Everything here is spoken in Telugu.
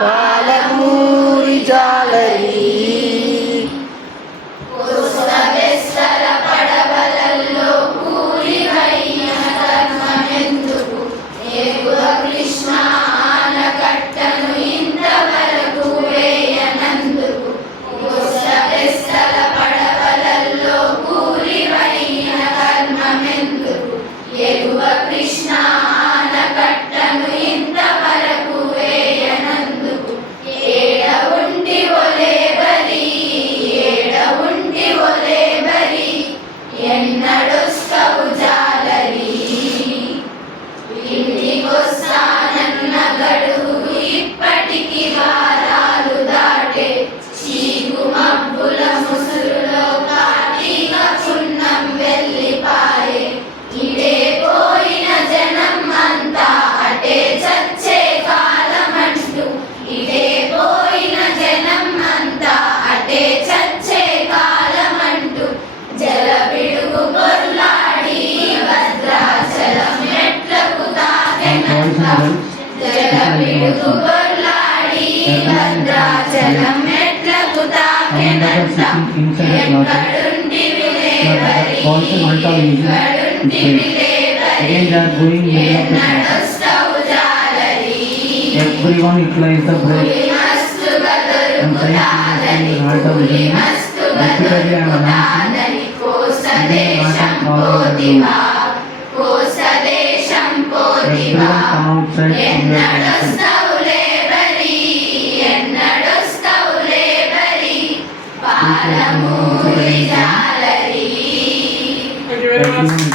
పాలమూరి జాలరి కోసవెస్తల పడవలలో కూలివైన ధర్మమెందుకు ఏగువ కృష్ణ ఆనకట్టను ఇంతవరకు వేయనందుకు కోసవెస్తల పడవలలో కూలివైన ధర్మమెందుకు ఏగువ కృష్ణ ఆనకట్టను ఇంతవరకు వేయనందుకు ఏడ ఉండి ఒలేబరి ఏడ ఉండి ఒలేబరి ఎన్నడొస్తవు జాలరి ఇంటికొస్తానన్న గడువు ఇప్పటికి వారాలు దాటే చీకు మబ్బుల ముసురులో కార్తీక పున్నం వెళ్ళిపాయే ఇదే పోయిన జనం అంతా అటే చచ్చే కాలమంటూ ఇదే పోయిన జనం అంతా అటే చచ్చే కాలమంటూ జల పిడుగు పొర్లాడి భద్రాచలం మెట్లకు తాకెనంత జల పిడుగు పొర్లాడి భద్రాచలం మెట్లకు తాకెనంత ఎక్కడుండి విలేవరి ఎక్కడుండి విలేవరి ఎన్నడొస్తవు జాలరి Everyone utilize the breath. And try to use the heart of the repeatedly and announcing. Everyone come outside from your పాలమూరి జాలరి. attention.